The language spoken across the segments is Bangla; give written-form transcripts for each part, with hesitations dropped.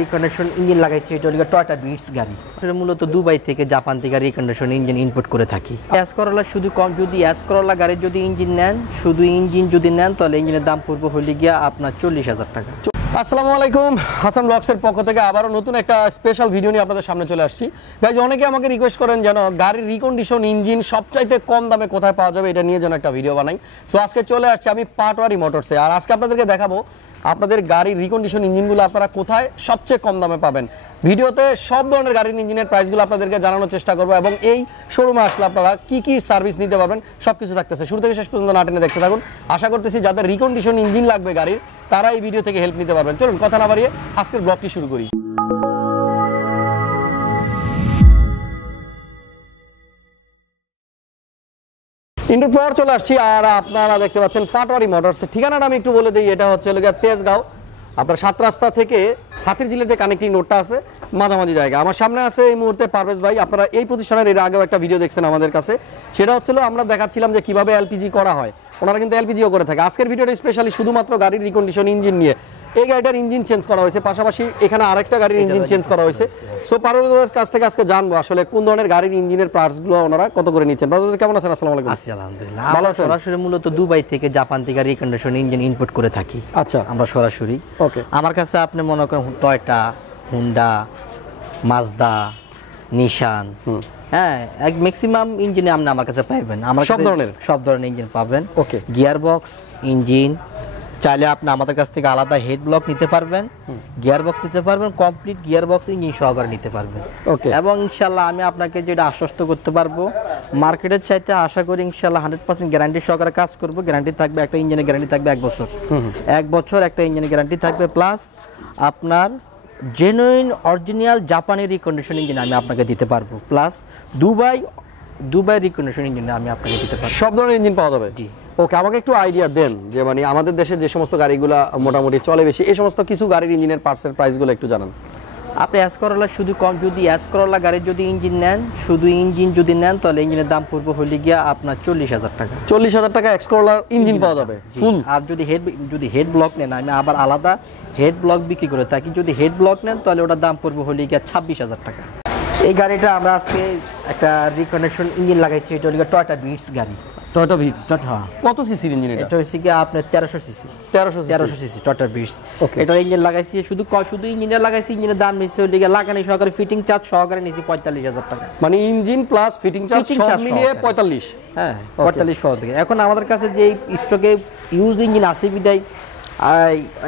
রিকন্ডিশন ইঞ্জিন লাগাইছি, এটা হলো টয়োটা বিটস গাড়ি। এটা মূলত দুবাই থেকে জাপান থেকে রিকন্ডিশন ইঞ্জিন ইম্পোর্ট করে থাকি। এক্স-করোলা শুধু কম, যদি এক্স-করোলা গাড়ির যদি ইঞ্জিন নেন, শুধু ইঞ্জিন যদি নেন তাহলে ইঞ্জিনের দাম পড়বে হলে গিয়া আপনার 40,000 টাকা। আসসালামু আলাইকুম, হাসান ব্লগসের পক্ষ থেকে আবারও নতুন একটা স্পেশাল ভিডিও নিয়ে আপনাদের সামনে চলে আসছি। গাইজ, অনেকে আমাকে রিকোয়েস্ট করেন যেন গাড়ির রিকন্ডিশন ইঞ্জিন সবচাইতে কম দামে কোথায় পাওয়া যাবে এটা নিয়ে যেন একটা ভিডিও বানাই। সো আজকে চলে আসছি আমি পাটোয়ারি মোটরসে, আর আজকে আপনাদেরকে দেখাবো আপনাদের গাড়ির রিকন্ডিশন ইঞ্জিনগুলো আপনারা কোথায় সবচেয়ে কম দামে পাবেন। ভিডিওতে সব ধরনের গাড়ির ইঞ্জিনের প্রাইসগুলো আপনাদেরকে জানানোর চেষ্টা করবো, এবং এই শোরুমে আসলে আপনারা কি কি সার্ভিস নিতে পারবেন সব কিছু থাকতেছে। শুরু থেকে শেষ পর্যন্ত না টেনে দেখতে থাকুন। আশা করতেছি যাদের রিকন্ডিশন ইঞ্জিন লাগবে গাড়ির, তারা এই ভিডিও থেকে হেল্প নিতে পারবেন। চলুন কথা না বাড়িয়ে আজকের ব্লগটি শুরু করি। ইন্টুর পর চলে আসছি, আর আপনারা দেখতে পাচ্ছেন পাটোয়ারি মোটরস। ঠিকানাটা আমি একটু বলে দিই, এটা হচ্ছে তেজগাঁও, আপনার সাতরাস্তা থেকে হাতিরঝিলের যে কানেক্টিং রোডটা আছে মাঝামাঝি জায়গা। আমার সামনে আছে এই মুহূর্তে পারভেজ ভাই। আপনারা এই প্রতিষ্ঠানের এর আগেও একটা ভিডিও দেখছেন আমাদের কাছে, সেটা হচ্ছিল আমরা দেখাচ্ছিলাম যে কিভাবে এলপিজি করা হয়। ওনারা কিন্তু এলপিজিও করে থাকে। আজকের ভিডিওটা স্পেশালি শুধুমাত্র গাড়ির রিকন্ডিশন ইঞ্জিন নিয়ে। এই গাড়িটার ইঞ্জিন চেঞ্জ করা হয়েছে, পাশাপাশি এখানে আরেকটা গাড়ির ইঞ্জিন চেঞ্জ করা হয়েছে। সো পারভেজের কাছ থেকে আজকে জানবো আসলে কোন ধরনের গাড়ির ইঞ্জিনের পার্টসগুলো ওনারা কত করে নিচ্ছেন। পারভেজ কেমন আছেন? আসসালামু আলাইকুম। আলহামদুলিল্লাহ ভালো আছি। সরাসরি মূলত দুবাই থেকে জাপান থেকে রিকন্ডিশন ইঞ্জিন ইম্পোর্ট করে থাকি। আচ্ছা, আমরা সরাসরি। ওকে, আমার কাছে আপনি মনে করেন টয়োটা, হুন্ডা, মাজদা, নিশান, হ্যাঁ, এক ম্যাক্সিমাম ইঞ্জিনে আপনি আমার কাছে পাবেন। আমার সব ধরনের ইঞ্জিন পাবেন। ওকে, গিয়ার বক্স ইঞ্জিন চাইলে আপনি আমাদের কাছ থেকে আলাদা হেড ব্লক নিতে পারবেন, গিয়ার বক্স নিতে পারবেন, কমপ্লিট গিয়ার বক্স ইঞ্জিন সহকারে নিতে পারবেন। ওকে, এবং ইনশাআল্লাহ আমি আপনাকে যেটা আশ্বস্ত করতে পারবো, মার্কেটের চাইতে আশা করি ইনশাআল্লাহ 100% গ্যারান্টি সহকারে কাজ করব। গ্যারান্টি থাকবে, একটা ইঞ্জিনের গ্যারান্টি থাকবে 1 বছর। 1 বছর একটা ইঞ্জিনের গ্যারান্টি থাকবে, প্লাস আপনার জেনুইন অরিজিনাল জাপানি রিকন্ডিশন ইঞ্জিন আমি আপনাকে দিতে পারবো, প্লাস দুবাই রিকন্ডিশন ইঞ্জিন আমি আপনাকে দিতে পারবো। সব ধরনের ইঞ্জিন পাওয়া যাবে? জি। ওকে, আমাকে একটু আইডিয়া দেন যে মানে আমাদের দেশে যে সমস্ত গাড়িগুলো মোটামুটি চলে বেশি, এই সমস্ত কিছু গাড়ির ইঞ্জিনের পার্টসের প্রাইসগুলো একটু জানান। আপনি এক্স-করোলা শুধু কম, যদি এক্স-করোলা গাড়ির যদি ইঞ্জিন নেন, শুধু ইঞ্জিন যদি নেন তাহলে ইঞ্জিনের দাম পড়বে হলে গিয়া আপনার 40,000 টাকা। 40,000 টাকা এক্স-করোলার ইঞ্জিন পাওয়া যাবে ফুল। আর যদি হেড ব্লক নেন, আমি আবার আলাদা হেড ব্লক বিক্রি করে থাকি। যদি হেড ব্লক নেন তাহলে ওটার দাম পড়বে হলে গিয়া 26,000 টাকা। এই গাড়িটা আমরা আজকে একটা রিকন্ডিশন ইঞ্জিন লাগাইছি, এটা হলো টয়োটা বিটস গাড়ি। টয়োটা বিটস, হ্যাঁ। কত সিসির ইঞ্জিন এটা? এটা হচ্ছে কি আপনার 1300 সিসি। 1300 CC Toyota Vitz. এটা ইঞ্জিন লাগাইছি, শুধু ইঞ্জিনের লাগাইছি। ইঞ্জিনের দাম নিচে হলে গিয়া লাগানি সহকারে ফিটিং চার্জ সহকারে নিচে 45,000 টাকা। মানে ইঞ্জিন প্লাস ফিটিং চার্জ সব মিলিয়ে 45। হ্যাঁ, 45 পাওয়া থেকে। এখন আমাদের কাছে যে স্টকে ইউজ ইঞ্জিন আছে বিদায়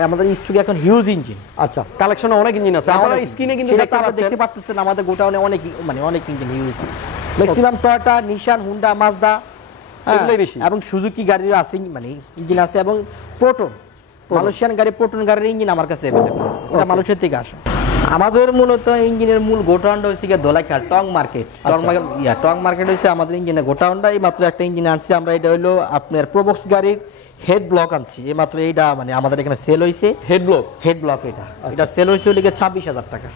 আমাদের স্টকে এখন হিউজ ইঞ্জিন। আচ্ছা, কালেকশনে অনেক ইঞ্জিন আছে। আপনারা স্ক্রিনে কিন্তু দেখতে পাচ্ছেন আমাদের গোডাউনে অনেক ইঞ্জিন হিউজ। ম্যাক্সিমাম টয়োটা, নিশান, হুন্ডা, মাজদা এগুলোই বেশি, এবং সুজুকি গাড়ির আছে ইঞ্জিন আছে, এবং প্রোটন মালয়েশিয়ান গাড়ি, প্রোটন গাড়ির ইঞ্জিন আমার কাছে অ্যাভেলেবল আছে। এটা মালয়েশিয়া থেকে আসে। আমাদের মূলত ইঞ্জিনের মূল গোডাউনটা হচ্ছে দোলাইখাল টং মার্কেট। টং মার্কেট হচ্ছে আমাদের ইঞ্জিনের গোডাউনটা। এই মাত্র একটা ইঞ্জিন আনছি আমরা, এটা হলো আপনার প্রোবক্স গাড়ির হেড ব্লক আনছি এই মাত্র। এইটা মানে আমাদের এখানে সেল হয়েছে হেড ব্লক। এটা সেল হয়েছে হলে 26,000 টাকা।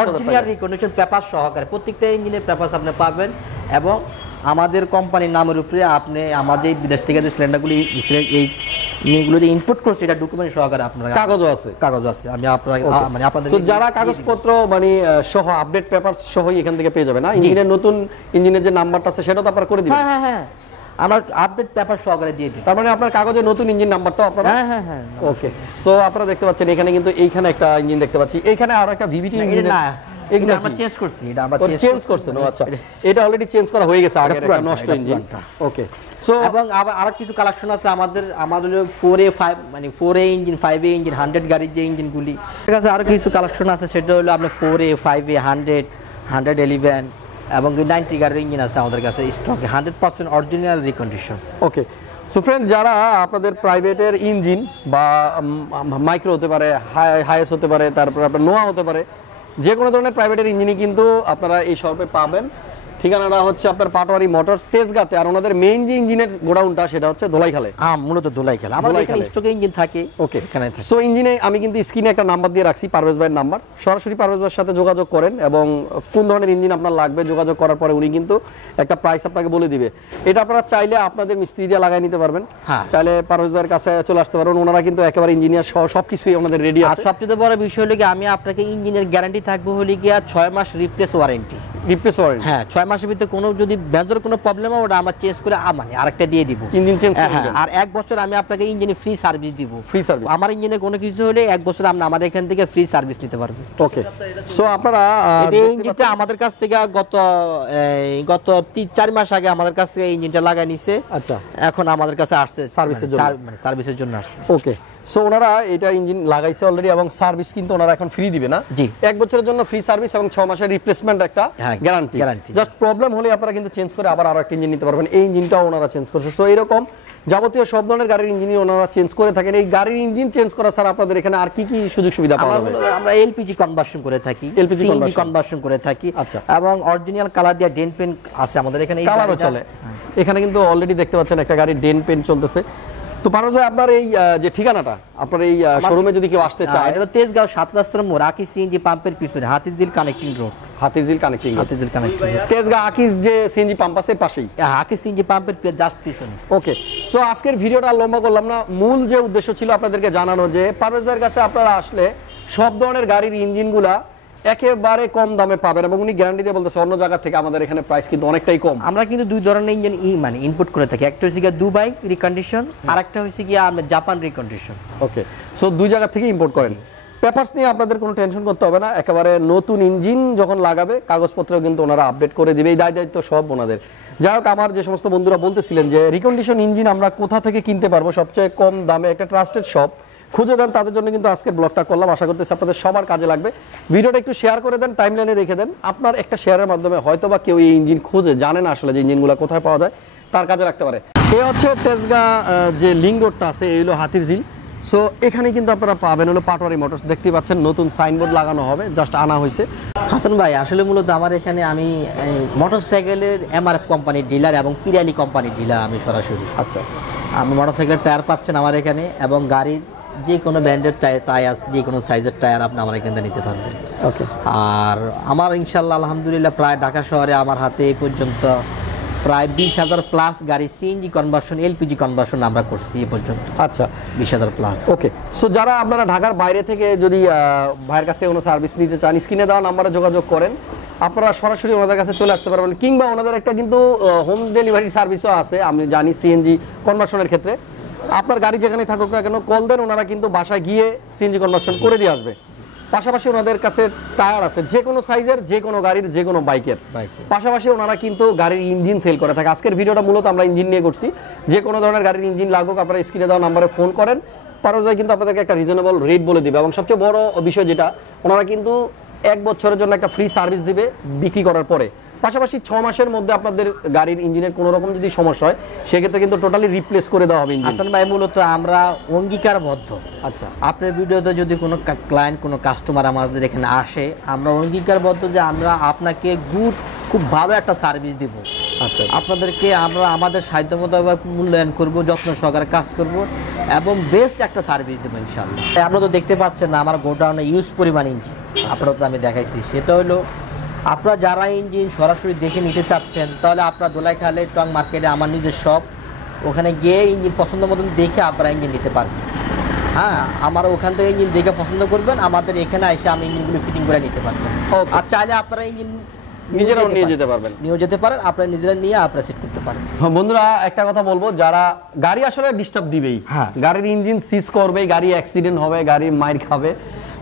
অরিজিনাল রিকন্ডিশন পেপার সহকারে প্রত্যেকটা ইঞ্জিনের পেপার আপনি পাবেন, এবং আমাদের কোম্পানির নামের উপরে আপনি আমাদের বিদেশ থেকে যে সিলিন্ডারগুলি এই ইঞ্জিনগুলো যে ইনপুট করছে এটা ডকুমেন্ট সহকারে আপনার কাগজও আছে। আমি মানে আপনাদের যারা কাগজপত্র মানে সহ আপডেট পেপার সহ এখান থেকে পেয়ে যাবে না। ইঞ্জিনের নতুন ইঞ্জিনের যে নাম্বারটা আছে সেটা তো আপনারা করে দিবেন? হ্যাঁ, আমার আপডেট পেপার সহকারে দিয়ে দিই। তার মানে আপনার কাগজে নতুন ইঞ্জিন নাম্বারটাও আপনারা? হ্যাঁ। ওকে, সো আপনারা দেখতে পাচ্ছেন এখানে কিন্তু এইখানে একটা ইঞ্জিন দেখতে পাচ্ছি, এইখানে আরো একটা ভিভিটি ইঞ্জিন। না, এগুলো আমরা চেঞ্জ করছি। এটা আমরা চেঞ্জ করছেন? আচ্ছা, এটা অলরেডি চেঞ্জ করা হয়ে গেছে, আগের একটা নষ্ট ইঞ্জিন। ওকে, সো এবং আবার আরো কিছু কালেকশন আছে আমাদের 4A5 মানে 4A ইঞ্জিন, 5A ইঞ্জিন, 100 গাড়ির যে ইঞ্জিনগুলি, ঠিক আছে। আরো কিছু কালেকশন আছে, সেটা হলো আপনার 4A, 5A, 100, 111 এবং 90 গাড়ির ইঞ্জিন আছে আমাদের কাছে স্টকে, 100% অরিজিনাল রিকন্ডিশন। ওকে, সো ফ্রেন্ড, যারা আপনাদের প্রাইভেটের ইঞ্জিন বা মাইক্রো হতে পারে, হাইএস হতে পারে, তারপর আপনার নোয়া হতে পারে, যে কোনো ধরনের প্রাইভেটের ইঞ্জিনই কিন্তু আপনারা এই শপে পাবেন। ঠিকানাটা হচ্ছে আপনার পাটোয়ারি মোটরস তেজগাঁতে, আর ওনাদের মেইন যে ইঞ্জিনের গোডাউনটা সেটা হচ্ছে ধোলাইখালে। মূলত ধোলাইখালে আমাদের এখানে স্টকে ইঞ্জিন থাকে। ওকে, এখানে সো ইঞ্জিনে আমি কিন্তু স্ক্রিনে একটা নাম্বার দিয়ে রাখছি, পারভেজ ভাইয়ের নাম্বার। সরাসরি পারভেজ ভাইয়ের সাথে যোগাযোগ করেন এবং কোন ধরনের ইঞ্জিন আপনার লাগবে যোগাযোগ করার পরে উনি কিন্তু একটা প্রাইস আপনাকে বলে দিবে। এটা আপনারা চাইলে আপনাদের মিস্ত্রি দিয়ে লাগাই নিতে পারবেন, চাইলে পারভেজ ভাইয়ের কাছে চলে আসতে পারবেন। ওনারা কিন্তু একেবারে ইঞ্জিনিয়ার সবকিছুই আমাদের রেডি আছে। সবচেয়ে বড় বিষয় হলো কি আমি আপনাকে ইঞ্জিনের গ্যারান্টি থাকবে হলে গিয়া 6 মাস রিপ্লেস ওয়ারেন্টি। হ্যাঁ, 6 মাসের ভিতরে কোনো যদি মেজর কোনো প্রবলেম হয় ওটা আমরা চেঞ্জ করে আরেকটা দিয়ে দিব, ইঞ্জিন চেঞ্জ করে। আর 1 বছর আমি আপনাকে ইঞ্জিনে ফ্রি সার্ভিস দিব। ফ্রি সার্ভিস আমার ইঞ্জিনে কোনো কিছু হলে 1 বছর আপনি আমাদের এখান থেকে ফ্রি সার্ভিস নিতে পারবেন। ওকে, সো আপনারা এই ইঞ্জিনটা আমাদের কাছ থেকে গত 3-4 মাস আগে আমাদের কাছ থেকে ইঞ্জিনটা লাগাই নিছে। আচ্ছা, এখন আমাদের কাছে আসছে সার্ভিসের জন্য আসছে। ওকে, সো ওনারা এটা ইঞ্জিন লাগাইছে অলরেডি এবং সার্ভিস কিন্তু ওনারা এখন ফ্রি দিবে না। জি, 1 বছরের জন্য ফ্রি সার্ভিস এবং 6 মাসের রিপ্লেসমেন্ট একটা গ্যারান্টি। জাস্ট প্রবলেম হলে আপনারা কিন্তু চেঞ্জ করে আবার আরো একটা ইঞ্জিন নিতে পারবেন। এই ইঞ্জিনটাও ওনারা চেঞ্জ করছে। সো এরকম যাবতীয় সব ধরনের গাড়ির ইঞ্জিনই ওনারা চেঞ্জ করে থাকেন। এই গাড়ির ইঞ্জিন চেঞ্জ করা ছাড়া আপনাদের এখানে আর কি কি সুযোগ সুবিধা পাওয়া যাবে? আমরা এলপিজি কনভার্সন করে থাকি, সিএনজি কনভার্সন করে থাকি। আচ্ছা, এবং অরিজিনাল কালার দিয়ে ডেন্ট পেন্ট আছে আমাদের এখানে, এই কালারও চলে। এখানে কিন্তু অলরেডি দেখতে পাচ্ছেন একটা গাড়ির ডেন্ট পেন্ট চলতেছে। তো পারভেজ ভাই, আপনার এই যে ঠিকানাটা, আপনার এই শোরুমে যদি কেউ আসতে চায়, এটা তেজগাঁও সাতরাস্তার মোড়, আকিজ সিএনজি পাম্পের পিছনে, HAtirJheel connecting road. HAtirJheel connecting Tejgaon Akij যে সিএনজি পাম্প আছে পাশেই, আকিজ সিএনজি পাম্পের জাস্ট পিছনে। ওকে, সো আজকের ভিডিওটা লম্বা করলাম না। মূল যে উদ্দেশ্য ছিল আপনাদেরকে জানানো যে পারভেজ ভাইয়ের কাছে আপনারা আসলে সব ধরনের গাড়ির ইঞ্জিনগুলা একেবারে কম দামে পাবেন এবং উনি গ্যারান্টি দিয়ে বলতেছে অন্য জায়গা থেকে আমাদের এখানে প্রাইস কিন্তু অনেকটাই কম। আমরা কিন্তু 2 ধরনের ইঞ্জিন ইনপুট করে থাকি। একটা হচ্ছে গিয়া দুবাই রিকন্ডিশন, আর একটা হচ্ছে গিয়া আমরা জাপান রিকন্ডিশন। ওকে, সো 2 জায়গা থেকে ইম্পোর্ট করেন। পেপারস নিয়ে আপনাদের কোনো টেনশন করতে হবে না। একেবারে নতুন ইঞ্জিন যখন লাগাবে কাগজপত্র কিন্তু ওনারা আপডেট করে দিবে। এই দায়িত্ব সব ওনাদের। যাই হোক, আমার যে সমস্ত বন্ধুরা বলতেছিলেন যে রিকন্ডিশন ইঞ্জিন আমরা কোথা থেকে কিনতে পারবো সবচেয়ে কম দামে, একটা ট্রাস্টেড শপ খুঁজে দেন, তাদের জন্য কিন্তু আজকের ব্লগটা করলাম। আশা করতেছি আপনাদের সবার কাজে লাগবে। ভিডিওটা একটু শেয়ার করে দেন, টাইমলাইনে রেখে দেন। আপনার একটা শেয়ারের মাধ্যমে হয়তো বা কেউ এই ইঞ্জিন খুঁজে জানে না আসলে যে ইঞ্জিনগুলো কোথায় পাওয়া যায়, তার কাজে লাগতে পারে। এই হচ্ছে তেজগাঁ যে লিঙ্ক রোডটা আছে, এই হলো HAtirJheel। সো এখানে কিন্তু আপনারা পাবেন হলো পাটোয়ারি মোটরস। দেখতে পাচ্ছেন নতুন সাইনবোর্ড লাগানো হবে, জাস্ট আনা হয়েছে। হাসান ভাই, আসলে মূলত আমার এখানে আমি মোটরসাইকেলের MRF কোম্পানির ডিলার এবং পিরালি কোম্পানির ডিলার আমি সরাসরি। আচ্ছা, আমি মোটরসাইকেলের টায়ার পাচ্ছেন আমার এখানে, এবং গাড়ির যে কোনো ব্র্যান্ডের টায়ার, যে কোনো সাইজের টায়ার আপনি আমার এখান থেকে নিতে পারবেন। ওকে, আর আমার ইনশাল্লাহ আলহামদুলিল্লাহ প্রায় ঢাকা শহরে আমার হাতে এই পর্যন্ত প্রায় 20,000 প্লাস গাড়ি সিএনজি কনভার্সন, এলপিজি কনভার্সন আমরা করছি এ পর্যন্ত। আচ্ছা, 20,000 প্লাস। ওকে, সো যারা আপনারা ঢাকার বাইরে থেকে যদি ভাইয়ের কাছ থেকে কোনো সার্ভিস নিতে চান, স্ক্রিনে দেওয়া নাম্বারে যোগাযোগ করেন। আপনারা সরাসরি ওনাদের কাছে চলে আসতে পারবেন, কিংবা ওনাদের একটা কিন্তু হোম ডেলিভারি সার্ভিসও আছে। আমি জানি সিএনজি কনভার্সনের ক্ষেত্রে আপনার গাড়ি যেখানে থাকুক না কেন কল দেন, ওনারা কিন্তু বাসায় গিয়ে সিএনজি কনভার্সন করে দিয়ে আসবে। পাশাপাশি ওনাদের কাছে টায়ার আছে যে কোনো সাইজের, যে কোনো গাড়ির, যে কোনো বাইকের। পাশাপাশি ওনারা কিন্তু গাড়ির ইঞ্জিন সেল করে থাকে। আজকের ভিডিওটা মূলত আমরা ইঞ্জিন নিয়ে করছি। যে কোনো ধরনের গাড়ির ইঞ্জিন লাগুক আপনারা স্ক্রিনে দেওয়া নাম্বারে ফোন করেন, পারভেজ ভাই কিন্তু আপনাদেরকে একটা রিজনেবল রেট বলে দিবে। এবং সবচেয়ে বড় বিষয় যেটা, ওনারা কিন্তু 1 বছরের জন্য একটা ফ্রি সার্ভিস দিবে বিক্রি করার পরে। পাশাপাশি 6 মাসের মধ্যে আপনাদের গাড়ির ইঞ্জিনের কোনো রকম যদি সমস্যা হয় সেক্ষেত্রে কিন্তু টোটালি রিপ্লেস করে দেওয়া হবে। হাসান ভাই, মূলত আমরা অঙ্গীকারবদ্ধ। আচ্ছা, আপনার ভিডিওতে যদি কোনো ক্লায়েন্ট, কোনো কাস্টমার আমাদের এখানে আসে, আমরা অঙ্গীকারবদ্ধ যে আমরা আপনাকে খুব ভালো একটা সার্ভিস দিব। আচ্ছা, আপনাদেরকে আমরা আমাদের সাধ্য মোতাবেক মূল্যায়ন করব, যত্ন সহকারে কাজ করব এবং বেস্ট একটা সার্ভিস দেবো ইনশাআল্লাহ। আপনারা তো দেখতে পাচ্ছেন না আমার গোডাউনে ইউজ পরিমাণ ইঞ্জিন, আপনারা তো আমি দেখাইছি। সেটা হলো আপনারা যারা ইঞ্জিন সরাসরি দেখে নিতে চাচ্ছেন, তাহলে আপনারা দোলাইখালে টং মার্কেটে আমার নিজের শপ, ওখানে গিয়ে ইঞ্জিন পছন্দ মতন দেখে আপনারা ইঞ্জিন নিতে পারবেন। হ্যাঁ, আমার ওখান থেকে ইঞ্জিন দেখে পছন্দ করবেন, আমাদের এখানে এসে আমি ইঞ্জিনগুলো ফিটিং করে নিতে পারবেন। আর চাইলে আপনারা ইঞ্জিন নিজেরাও নিয়ে যেতে পারেন, আপনারা নিজেরা নিয়ে আপনারা সেট করতে পারেন। বন্ধুরা, একটা কথা বলবো, যারা গাড়ি আসলে ডিস্টার্ব দিবেই, গাড়ির ইঞ্জিন সিজ করবে, গাড়ি অ্যাক্সিডেন্ট হবে, গাড়ি মাইর খাবে।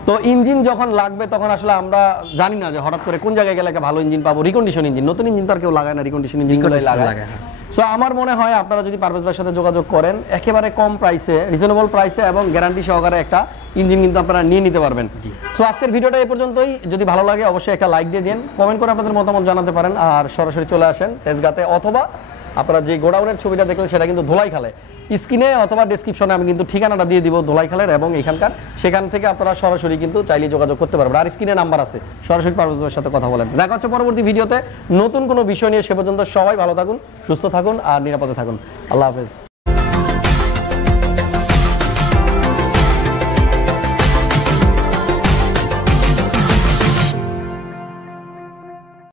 তো ইঞ্জিন যখন লাগবে তখন আসলে আমরা জানি না যে হঠাৎ করে কোন জায়গায় গেলে একটা ভালো ইঞ্জিন পাবো। রিকন্ডিশন ইঞ্জিন, নতুন ইঞ্জিন তো আর কেউ লাগায় না, রিকন্ডিশন ইঞ্জিনগুলোই লাগায়। সো আমার মনে হয় আপনারা যদি পারভেজ ভাইয়ের সাথে যোগাযোগ করেন, একেবারে কম প্রাইসে, রিজনেবল প্রাইসে এবং গ্যারান্টি সহকারে একটা ইঞ্জিন কিন্তু আপনারা নিয়ে নিতে পারবেন। সো আজকের ভিডিওটা এই পর্যন্তই। যদি ভালো লাগে অবশ্যই একটা লাইক দিয়ে দিন, কমেন্ট করে আপনাদের মতামত জানাতে পারেন, আর সরাসরি চলে আসেন তেজগাঁতে, অথবা আপনারা যে গোডাউনের ছবিটা দেখলেন সেটা কিন্তু ধোলাইখালে। স্ক্রিনে অথবা ডেসক্রিপশনে আমি কিন্তু ঠিকানাটা দিয়ে দিব দোলাইখালের এবং এখানকার, সেখান থেকে আপনারা সরাসরি কিন্তু চাইলে যোগাযোগ করতে পারবেন। আর স্ক্রিনে নাম্বার আছে, সরাসরি পারভেজ ভাইয়ের সাথে কথা বলেন। দেখা হচ্ছে পরবর্তী ভিডিওতে নতুন কোনো বিষয় নিয়ে। সে পর্যন্ত সবাই ভালো থাকুন, সুস্থ থাকুন আর নিরাপদে থাকুন। আল্লাহ হাফেজ।